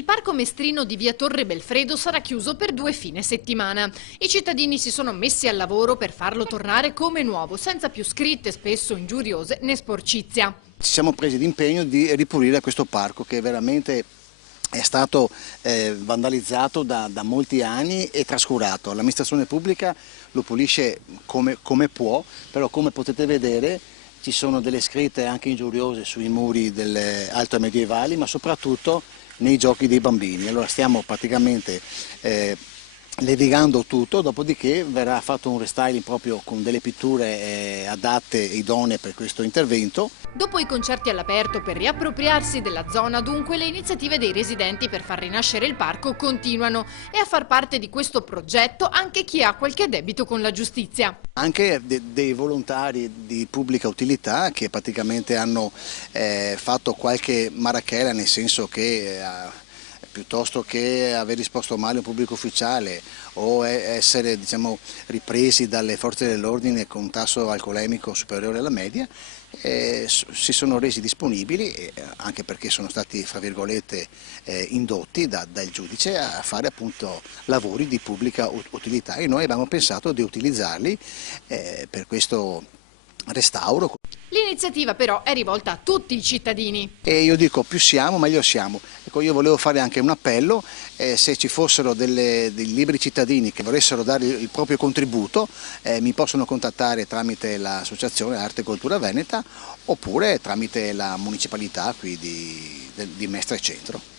Il parco mestrino di via Torre Belfredo sarà chiuso per 2 fine settimana. I cittadini si sono messi al lavoro per farlo tornare come nuovo, senza più scritte spesso ingiuriose né sporcizia. Ci siamo presi l'impegno di ripulire questo parco che veramente è stato vandalizzato da molti anni e trascurato. L'amministrazione pubblica lo pulisce come può, però come potete vedere ci sono delle scritte anche ingiuriose sui muri delle altre medievali, ma soprattutto nei giochi dei bambini. Allora stiamo praticamente levigando tutto, dopodiché verrà fatto un restyling proprio con delle pitture adatte e idonee per questo intervento. Dopo i concerti all'aperto per riappropriarsi della zona, dunque, le iniziative dei residenti per far rinascere il parco continuano e a far parte di questo progetto anche chi ha qualche debito con la giustizia. Anche dei volontari di pubblica utilità che praticamente hanno fatto qualche marachella, nel senso che piuttosto che aver risposto male un pubblico ufficiale o essere, diciamo, ripresi dalle forze dell'ordine con un tasso alcolemico superiore alla media, si sono resi disponibili, anche perché sono stati, fra virgolette, indotti dal giudice a fare appunto lavori di pubblica utilità, e noi abbiamo pensato di utilizzarli per questo restauro. L'iniziativa però è rivolta a tutti i cittadini. E io dico, più siamo meglio siamo. Ecco, io volevo fare anche un appello, se ci fossero dei liberi cittadini che volessero dare il proprio contributo, mi possono contattare tramite l'associazione Arte e Cultura Veneta oppure tramite la municipalità qui di Mestre Centro.